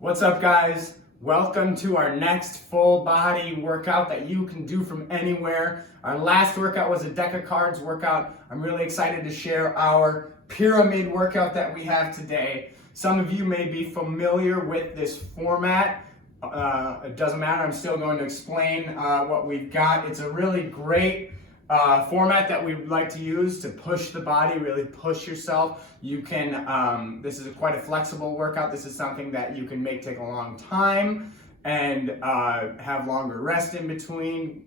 What's up, guys? Welcome to our next full body workout that you can do from anywhere. Our last workout was a deck of cards workout. I'm really excited to share our pyramid workout that we have today. Some of you may be familiar with this format. It doesn't matter, I'm still going to explain what we've got. It's a really great format that we like to use to push the body, really push yourself. You can, this is quite a flexible workout. This is something that you can make take a long time and have longer rest in between,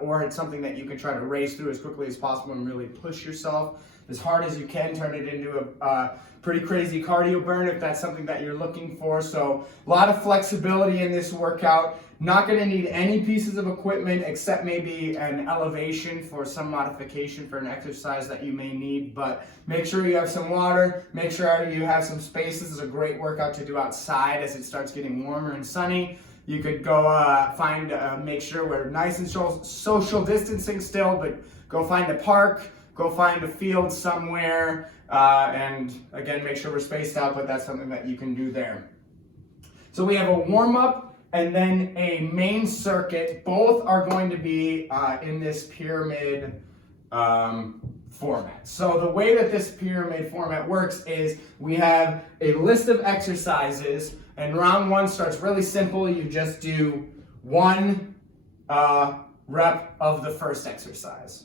or it's something that you can try to race through as quickly as possible and really push yourself as hard as you can, turn it into a pretty crazy cardio burn if that's something that you're looking for. So a lot of flexibility in this workout. Not going to need any pieces of equipment except maybe an elevation for some modification for an exercise that you may need, but make sure you have some water, make sure you have some space. This is a great workout to do outside as it starts getting warmer and sunny. You could go make sure we're nice and social distancing still, but go find a park, go find a field somewhere, and again, make sure we're spaced out, but that's something that you can do there. So we have a warm-up and then a main circuit. Both are going to be in this pyramid format. So the way that this pyramid format works is we have a list of exercises, and round one starts really simple. You just do one rep of the first exercise.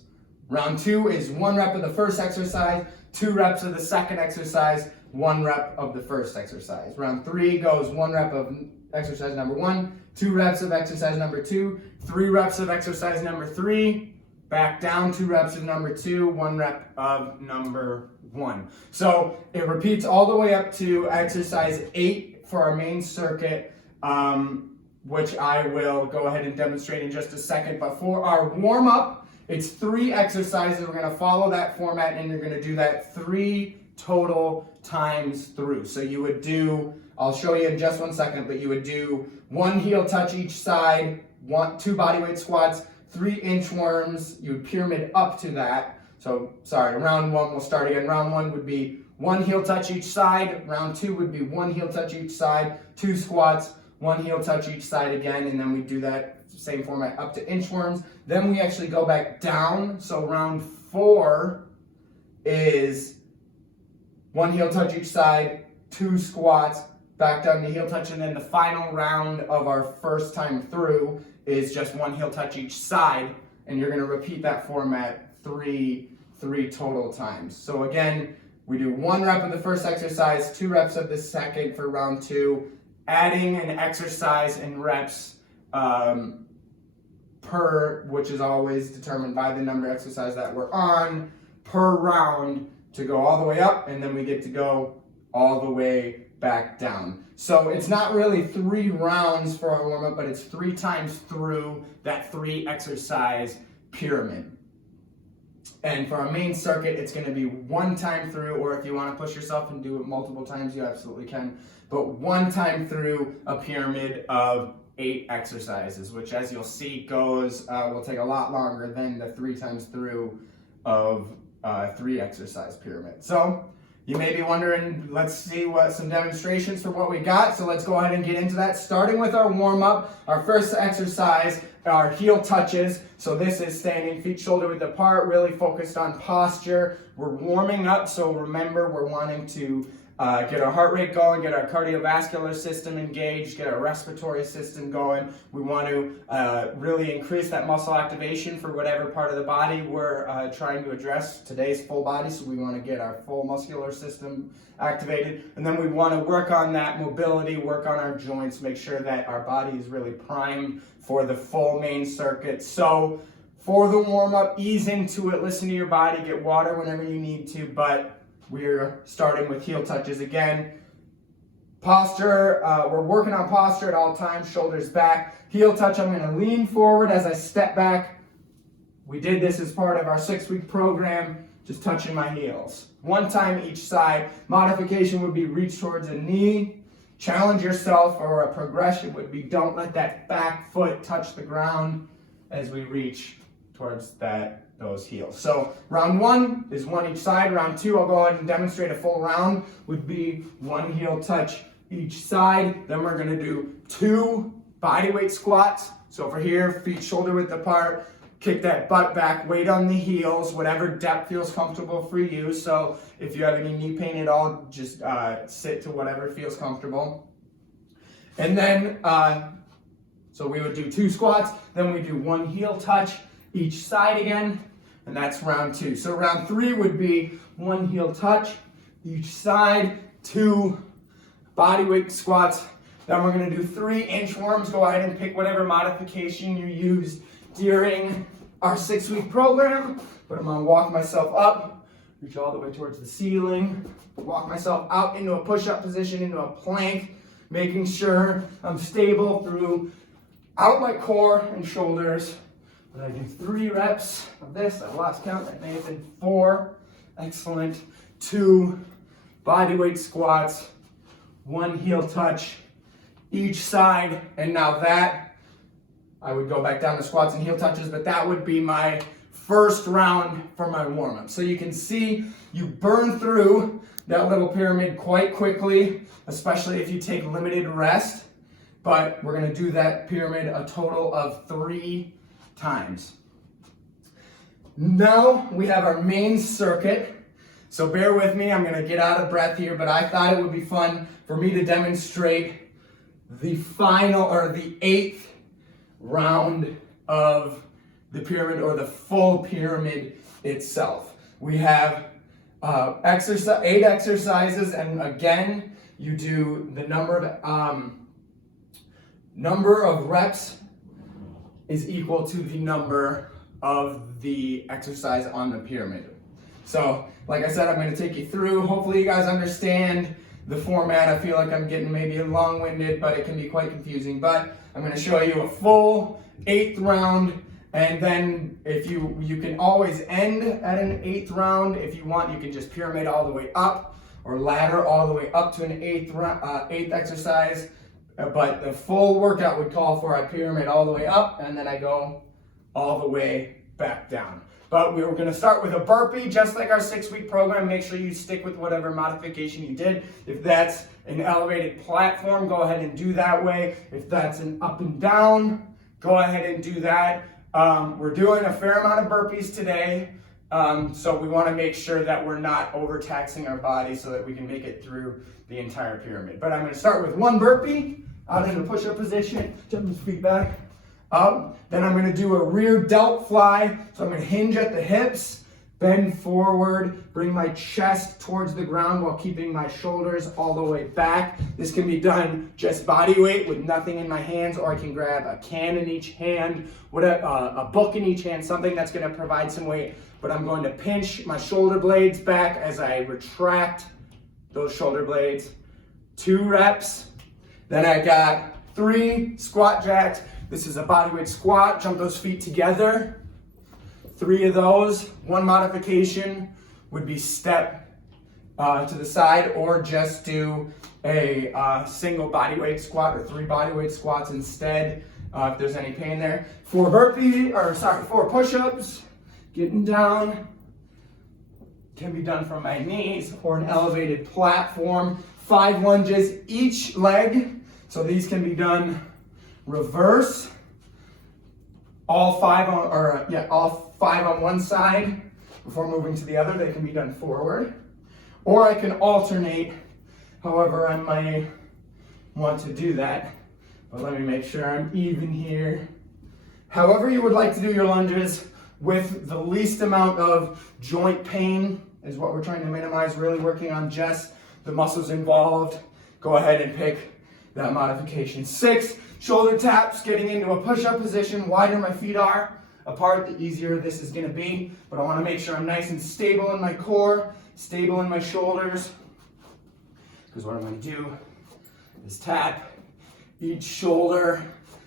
Round two is 1 rep of the first exercise, 2 reps of the second exercise, 1 rep of the first exercise. Round three goes 1 rep of exercise number 1, 2 reps of exercise number 2, 3 reps of exercise number 3, back down 2 reps of number 2, 1 rep of number 1. So it repeats all the way up to exercise 8 for our main circuit, which I will go ahead and demonstrate in just a second. But for our warm-up, it's 3 exercises. We're going to follow that format, and you're going to do that 3 total times through. So you would do, I'll show you in just 1 second, but you would do 1 heel touch each side, 2 bodyweight squats, 3 inchworms. You would pyramid up to that. So, sorry, round 1, we'll start again. Round 1 would be 1 heel touch each side. Round 2 would be 1 heel touch each side, 2 squats, 1 heel touch each side again, and then we do that same format up to inchworms. Then we actually go back down. So round 4 is 1 heel touch each side, 2 squats, back down to heel touch, and then the final round of our first time through is just 1 heel touch each side, and you're going to repeat that format three total times. So again, we do 1 rep of the first exercise, 2 reps of the second for round 2, adding an exercise in reps per, which is always determined by the number of exercise that we're on, per round to go all the way up, and then we get to go all the way back down. So it's not really 3 rounds for our warm-up, but it's 3 times through that 3 exercise pyramid. And for our main circuit, it's going to be 1 time through, or if you want to push yourself and do it multiple times, you absolutely can. But 1 time through a pyramid of 8 exercises, which, as you'll see, will take a lot longer than the 3 times through of 3 exercise pyramid. So you may be wondering, let's see some demonstrations for what we got. So let's go ahead and get into that. Starting with our warm-up, our first exercise, our heel touches. So this is standing feet shoulder width apart, really focused on posture. We're warming up, so remember, we're wanting to get our heart rate going, get our cardiovascular system engaged, get our respiratory system going. We want to really increase that muscle activation for whatever part of the body we're trying to address. Today's full body, so we want to get our full muscular system activated. And then we want to work on that mobility, work on our joints, make sure that our body is really primed for the full main circuit. So for the warm-up, ease into it, listen to your body, get water whenever you need to, but we're starting with heel touches again. Posture, we're working on posture at all times, shoulders back. Heel touch, I'm going to lean forward as I step back. We did this as part of our 6-week program, just touching my heels. 1 time each side. Modification would be reach towards a knee. Challenge yourself, or a progression would be don't let that back foot touch the ground as we reach towards those heels. So round 1 is 1 each side. Round 2, I'll go ahead and demonstrate a full round, would be 1 heel touch each side. Then we're gonna do 2 bodyweight squats. So for here, feet shoulder width apart, kick that butt back, weight on the heels, whatever depth feels comfortable for you. So if you have any knee pain at all, just sit to whatever feels comfortable. And then, so we would do 2 squats, then we do 1 heel touch each side again, and that's round 2. So round 3 would be 1 heel touch each side, 2 bodyweight squats. Then we're gonna do 3 inchworms. Go ahead and pick whatever modification you used during our 6-week program. But I'm gonna walk myself up, reach all the way towards the ceiling, walk myself out into a push-up position, into a plank, making sure I'm stable throughout my core and shoulders. But I do 3 reps of this. I lost count, that may have been 4. Excellent. 2 bodyweight squats, 1 heel touch each side. And now that, I would go back down to squats and heel touches, but that would be my first round for my warm-up. So you can see you burn through that little pyramid quite quickly, especially if you take limited rest. But we're gonna do that pyramid a total of 3 times. Now we have our main circuit. So bear with me, I'm gonna get out of breath here, but I thought it would be fun for me to demonstrate the final, or the 8th round of the pyramid, or the full pyramid itself. We have 8 exercises, and again, you do the number of reps is equal to the number of the exercise on the pyramid. So, like I said, I'm going to take you through. Hopefully you guys understand the format. I feel like I'm getting maybe long-winded, but it can be quite confusing. But I'm going to show you a full 8th round, and then if you can always end at an 8th round. If you want, you can just pyramid all the way up, or ladder all the way up to an 8th exercise. But the full workout would call for a pyramid all the way up, and then I go all the way back down. But we were going to start with a burpee, just like our 6-week program. Make sure you stick with whatever modification you did. If that's an elevated platform, go ahead and do that way. If that's an up and down, go ahead and do that. We're doing a fair amount of burpees today, so we want to make sure that we're not overtaxing our body so that we can make it through the entire pyramid. But I'm going to start with 1 burpee, out in a push-up position, jump his feet back, up. Then I'm going to do a rear delt fly. So I'm going to hinge at the hips, bend forward, bring my chest towards the ground while keeping my shoulders all the way back. This can be done just body weight with nothing in my hands, or I can grab a can in each hand, a book in each hand, something that's going to provide some weight. But I'm going to pinch my shoulder blades back as I retract those shoulder blades. 2 reps. Then I got 3 squat jacks. This is a bodyweight squat. Jump those feet together. 3 of those. 1 modification would be step to the side, or just do a single bodyweight squat, or 3 bodyweight squats instead, if there's any pain there. 4 push-ups. Getting down. Can be done from my knees or an elevated platform. 5 lunges each leg. So these can be done reverse. All 5 on one side before moving to the other. They can be done forward. Or I can alternate however I might want to do that. But let me make sure I'm even here. However you would like to do your lunges, with the least amount of joint pain is what we're trying to minimize, really working on just the muscles involved. Go ahead and pick that modification. 6 shoulder taps, getting into a push-up position. Wider my feet are apart, the easier this is going to be. But I want to make sure I'm nice and stable in my core, stable in my shoulders. Because what I'm going to do is tap each shoulder.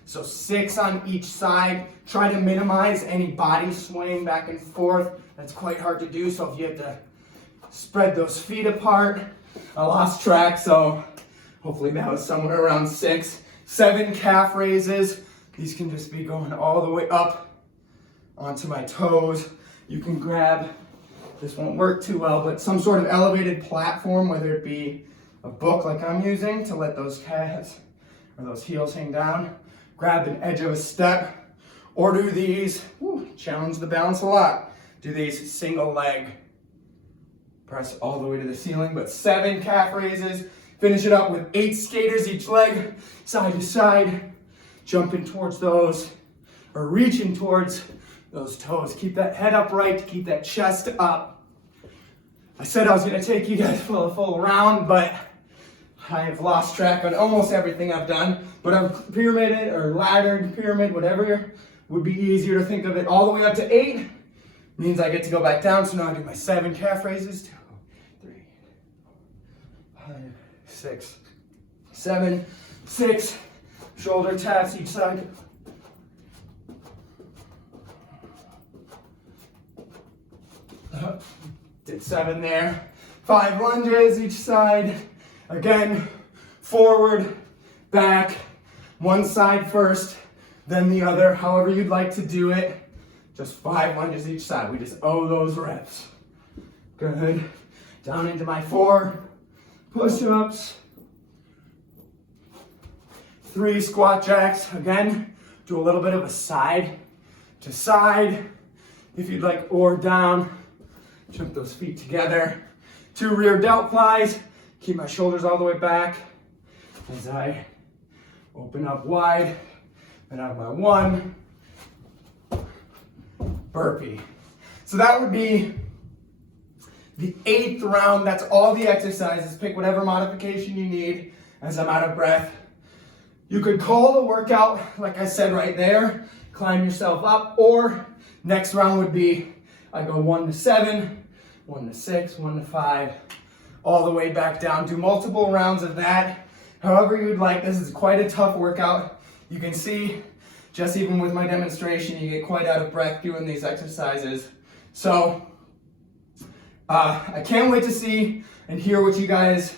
So 6 on each side. Try to minimize any body swaying back and forth. That's quite hard to do, so if you have to spread those feet apart. I lost track, so hopefully that was somewhere around 6. 7 calf raises. These can just be going all the way up onto my toes. You can grab, this won't work too well, but some sort of elevated platform, whether it be a book like I'm using to let those calves or those heels hang down. Grab an edge of a step, or do these, challenge the balance a lot. Do these single leg, press all the way to the ceiling, but 7 calf raises. Finish it up with 8 skaters each leg, side to side, jumping towards those, or reaching towards those toes. Keep that head upright, keep that chest up. I said I was gonna take you guys for a full round, but I have lost track on almost everything I've done. But I've pyramided or laddered, pyramid, whatever would be easier to think of it, all the way up to 8. Means I get to go back down. So now I do my 7 calf raises. 2, 3, 5, 6, 7, 6. Shoulder taps each side. Did 7 there. 5 lunges each side. Again, forward, back, one side first, then the other, however you'd like to do it. Just 5 lunges each side. We just owe those reps. Good. Down into my 4 push-ups. 3 squat jacks. Again, do a little bit of a side to side if you'd like, or down. Jump those feet together. 2 rear delt flies. Keep my shoulders all the way back as I open up wide. And I have my 1 burpee. So that would be the 8th round. That's all the exercises. Pick whatever modification you need as I'm out of breath. You could call the workout, like I said right there, climb yourself up, or next round would be, I go 1 to 7, 1 to 6, 1 to 5, all the way back down. Do multiple rounds of that, however you'd like. This is quite a tough workout. You can see, just even with my demonstration, you get quite out of breath doing these exercises. So, I can't wait to see and hear what you guys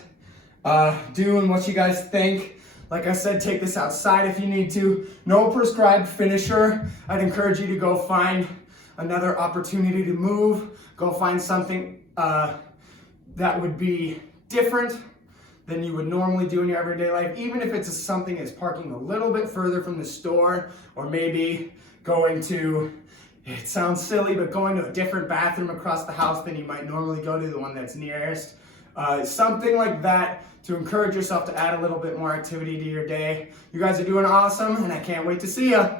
do and what you guys think. Like I said, take this outside if you need to. No prescribed finisher. I'd encourage you to go find another opportunity to move. Go find something that would be different than you would normally do in your everyday life. Even if it's something that's parking a little bit further from the store, or maybe going to, it sounds silly, but going to a different bathroom across the house than you might normally go to, the one that's nearest. Something like that to encourage yourself to add a little bit more activity to your day. You guys are doing awesome, and I can't wait to see ya.